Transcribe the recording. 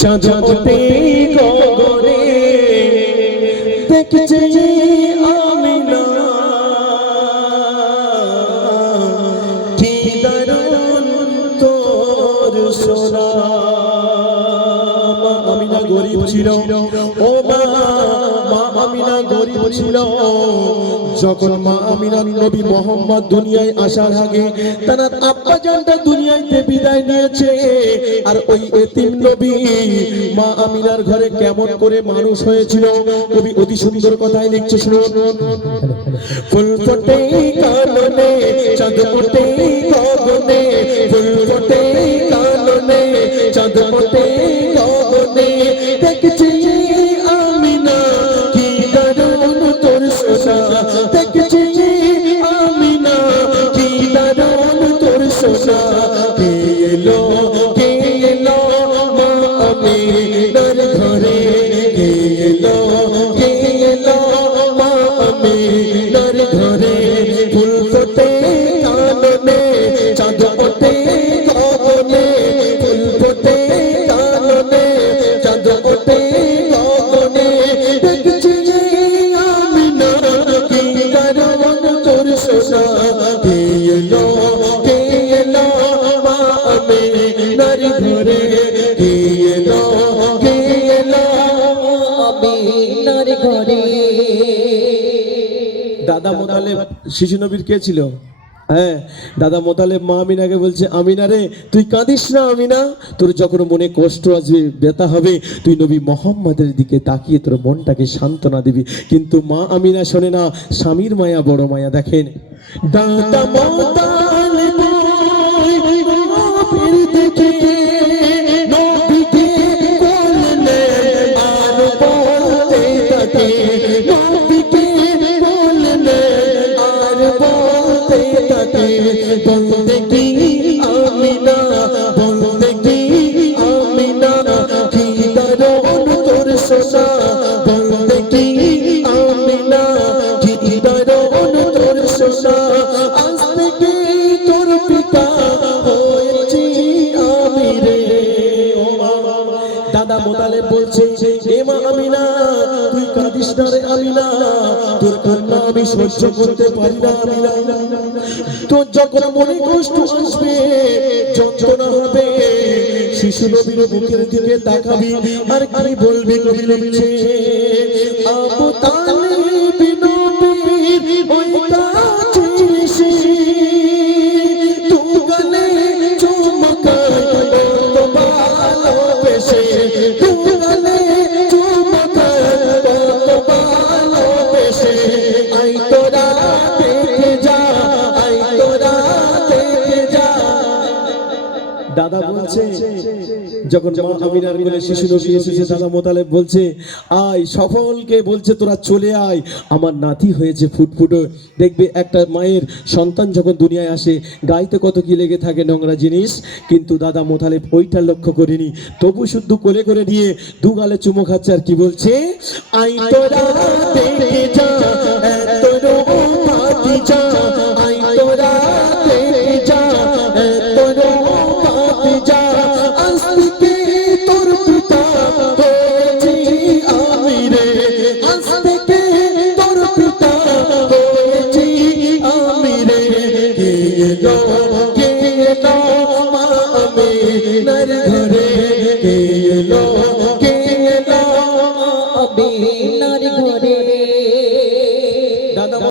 চাঁদ ওঠে গগনে দেখছে আমিনা কি দারুণ তোর সোনা। মা আমিনা গরিব ছিল, ও মা আমিনা গরিব ছিল। যখন মা আমিনার নবী মোহাম্মদ দুনিয়ায় আসার আগে তার আব্বা জানটা দুনিয়াতে বিদায় নিয়েছে, আর ওই এতিম নবী মা আমিনার ঘরে কেমন করে মানুষ হয়েছিল কবি অতি সুন্দর কথাই লিখছে, শুনুন। ফুল ফোটে কাননে চাঁদ ওঠে গগনে, ফুল ফোটে কাননে চাঁদ ওঠে গগনে দেখছি আমিনা কি দারুণ তোর সোনা, দেখছি আমিনা কি দারুণ তোর সোনা। কে এলো মা আমিনার ঘরে, কে এলো মা আমিনার ঘরে। ফুল ফোটে কাননে চাঁদ ওঠে গগনে, ফুল ফোটে কাননে চাঁদ ওঠে গগনে দেখছি আমিনা কি দারুণ তোর সোনা। কে এলো মা আমিনার ঘরে, কে এলো মা আমিনার ঘরে। দাদা মোতালেব শিশু নবীর কে ছিল? হ্যাঁ, দাদা মোতালেব মা আমিনাকে বলছে, আমিনা রে তুই কাঁদিস না আমিনা, তোর যখন মনে কষ্ট আসবে ব্যথা হবে তুই নবী মোহাম্মদের দিকে তাকিয়ে তোর মনটাকে সান্ত্বনা দিবি। কিন্তু মা আমিনা শোনে না, স্বামীর মায়া বড় মায়া। দেখেন দাদা মোতালেব নবীর দিকে নবীকে বললে আর বলতে থাকে, নবীকে বললে আর বলতে থাকে। বলতে কি আমিনা, বলতে কি আমিনা কি দারুণ তোর সোনা, বলতে কি আমিনা কি দারুণ তোর সোনা। আজ থেকে তোর পিতা হয়েছি আমি রে। দাদা মোতালেব বলছে, এ মা আমিনা তুই কাঁদিস না রে আমিনা, তোর কান্না আমি সহ্য করতে পারি না আমিনা। তোর যখন মনে কষ্ট আসবে যন্ত্রণা হবে শিশু নবীর বুকের দিকে তাকাবি আর কি বলবি। কবি লিখছে, আবু তালিব নবীর ওই কাছে এসে তু গলে চুমকায় কত ভালোবেসে, তু গলে চুমকায় কত ভালোবেসে। আই তোরা দেখে যা, আই তোরা দেখে যা। দাদা বলছে, যখন মা আমিনার কোলে শিশু নবী এসেছে, দাদা মোতালেব বলছে, আয় সকলকে বলছে তোরা চলে আয়, আমার নাতি হয়েছে ফুটফুটো। দেখবে একটা মায়ের সন্তান যখন দুনিয়ায় আসে গাইতে কত কি লেগে থাকে নোংরা জিনিস, কিন্তু দাদা মোতালেব ওইটা লক্ষ্য করেনি, তবু শুদ্ধ কোলে করে নিয়ে দু গালে চুমো খাচ্ছে আর কি বলছে, আই তোরা দেখে যা,